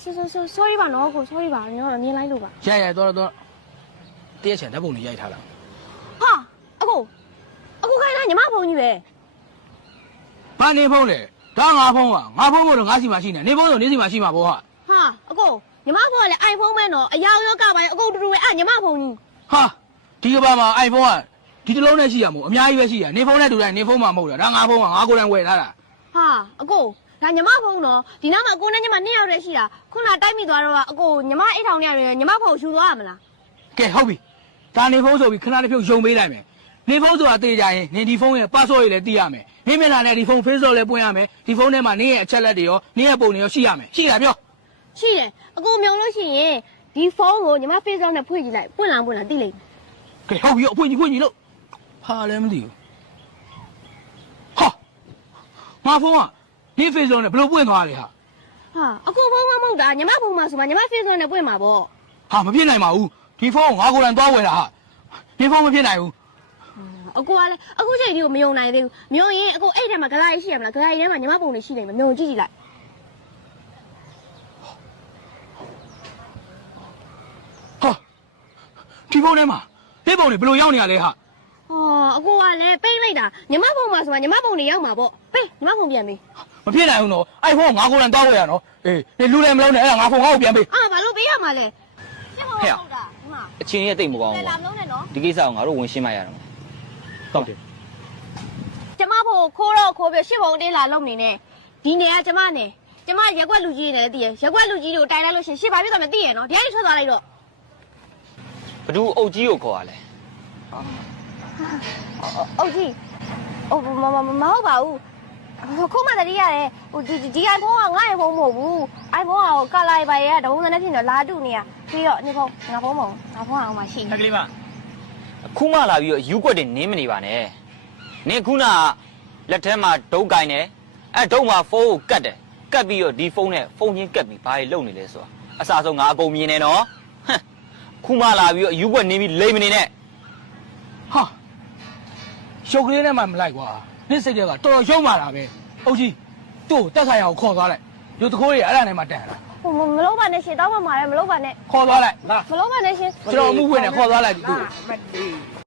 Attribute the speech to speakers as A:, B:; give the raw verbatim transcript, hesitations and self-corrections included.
A: sorry ပါနော်ကို sorry ပါညောမြင်လိုက်လို့ပါ
B: ရရတော့တော့တည့်ချင်ဓာတ်ပုံတွေရိုက်ထားတာ
A: ဟာအကိုအခုခိုင်းတာညီမဖုန်းကြီးပဲ
B: ဘာနေဖုန်းလဲဒါငါဖုန်းကငါဖုန်းမို့လို့ငါစီမှာရှိနေနေဖုန်းဆိုနေစီမှာရှိမှာပေါ့ဟာ
A: ဟာအကိုညီမဖုန်းကလည်း iPhone ပဲနော်အယောင်ရောကပါရောအကိုတူတူပဲအဲ့ညီမဖုန်းကြီး
B: ဟာဒီကဘာမှာ iPhone ကဒီတစ်လုံးနဲ့ရှိရမို့အများကြီးပဲရှိရနေဖုန်းနဲ့တူတိုင်းနေဖုန်းမှာမဟုတ်တာဒါငါဖုန်းကငါကိုယ်တိုင်ဝယ်ထားတာ
A: ဟာအကိုဒါညီမဖုန်းတော့ဒီနောက်မှာအကိုနဲ့ညီမနှစ်ယောက်တည်းရှိတာခုနတိုက်မိသွားတော့အကိုညီမအိတ်ထောင်နေရတယ်ညီမဖုန်းယူသွားရမလား
B: ကဲဟုတ်ပြီဒါနေဖုန်းဆိုပြီးခဏတစ်ဖြုတ်ယုံပေးလိုက်မယ်နေဖုန်းဆိုတာသိကြရင်နင်ဒီဖုန်းရဲ့ password တွေလည်းသိရမယ်နင်မျက်နှာနဲ့ဒီဖုန်း Facebook လည်းပွင့်ရမယ်ဒီဖုန်းထဲမှာနင်ရဲ့အချက်လက်တွေရောနင်ရဲ့ပုံတွေရောရှိရမယ်ရှိတာပြော
A: ရှိတယ်အကိုမြုံလို့ရှိရင်ဒီဖုန်းကိုညီမ Facebook နဲ့ဖွင့်ကြည့်လိုက်ပွင့်လာပွင့်လာသိလိမ့်
B: မယ်ကဲဟုတ်ပြီအဖွင့်ကြည့်ဖွင့်ကြည့်လို့ဟာလည်းမသိဘူးဟာငါဖုန်းကဒီ Facebook နဲ့ဘယ်လိုပွင့်သွားလဲဟာ
A: ဟာအကိုဖုန်းမမဟုတ်တာညီမဖုန်းမှာဆိုမှညီမ Facebook နဲ့ပွင့်မှာပေါ့
B: ဟာမဖြစ်နိုင်ပါဘူးဒီဖုန်းကိုငါကိုယ်တိုင်သွားဝယ်တာဟာဒီဖုန်းမဖြစ်နိုင်ဘူး
A: အကိုကလည်းအခုချိန်ဒီကိုမယုံနိုင်သေးဘူးမယုံရင်အကိုအဲ့ထဲမှာဂလာကြီးရှိရမလားဂလာကြီးထဲမှာညီမပုံတွေရှိနေမှာမယုံကြည့်ကြည့်လိုက်
B: ဟာဒီဖုန်းထဲမှာဒီပုံတွေဘယ်လိုရောက်နေရလဲဟာ
A: ဟောအကိုကလည်းပိတ်လိုက်တာညီမပုံမှာဆိုမှညီမပုံတွေရောက်မှာပေါ့ပိတ်ညီမပုံပြန်ပေး
B: မဖြစ်နိုင်ဘူးနော်အဲ့ဖုန်းကငါကိုယ်တိုင်သွားဝယ်ရနော်အေးဒီလူလည်းမလုံးနဲ့အဲ့ဒါငါဖုန်းငါ့ကိုပြန်ပေး
A: အာဘာလို့ပေးရမှာလဲဖြစ်မှာဟုတ်တာဒီမှာ
C: အချင်းရဲ့တိတ်မကောင်းဘူး
A: လာမလုံးနဲ့နော်
C: ဒီကိစ္စကိုငါတို့ဝင်ရှင်းမှရတော့
B: ဟုတ်တယ်
A: ကျမဖို့ခိုးတော့ခိုးပြရှစ်ပုံတင်းလာလုံနေနဲ့ဒီနေကကျမနဲ့ကျမရက်ွက်လူကြီးနဲ့တည်ရရက်ွက်လူကြီးကိုတိုင်လိုက်လို့ရှင်ရှစ်ပါပြတော့မသိရနော်ဒီကနေထွက်သွားလိုက်တော့
C: ဘဒူအုတ်ကြီးကိုခေါ်ရလဲ
A: အုတ်ကြီးအိုးမမမဟုတ်ပါဘူးခုမှတည်းရတယ်ဟိုဒီဒီ iPhone ကငါ့ iPhone မဟုတ်ဘူး iPhone ကကလာပါရဲ့ဒုံးစနဲ့ဖြစ်နေလာတူနေရပြီးတော့နေဖုန်းငါဖုန်းမဟုတ်ငါဖုန်းအောင်မှရှိ
C: တယ်ကလေးမအခုမှလာပြီးတော့ယူကွက်တွေနင်းမနေပါနဲ့နင်ခုနလက်ထဲမှာဒုံးကင်တယ်အဲဒုံးမှာဖုန်းကိုကတ်တယ်ကတ်ပြီးတော့ဒီဖုန်းနဲ့ဖုန်းချင်းကတ်ပြီးဘာတွေလုပ်နေလဲဆိုတာအစားဆုံးငါအကုန်မြင်နေနော်ဟမ်ခုမှလာပြီးတော့ယူကွက်နင်းပြီးလိမ့်မနေနဲ့
B: ဟာရှုပ်ကလေးနဲ့မှမလိုက်ကွာနေ့စိတ်တွေကတော်တော်ရှုံးမာတာပဲအုတ်ကြီးသူ့တက်ဆိုင်ရအောင်ခေါ်သွားလိုက်လူတကိုးတွေအဲ့ဒါနဲ့မှတန်လာ
A: ဟိုမလုံးပါနဲ့ရှင်တောင်းမှမှာလဲမလုံးပါနဲ့
B: ခေါ်သွားလိုက်
A: မလုံးပါနဲ့ရှင်
B: ကျွန်တော်အမှုဝင်နဲ့ခေါ်သွားလိုက်ပြီသူ့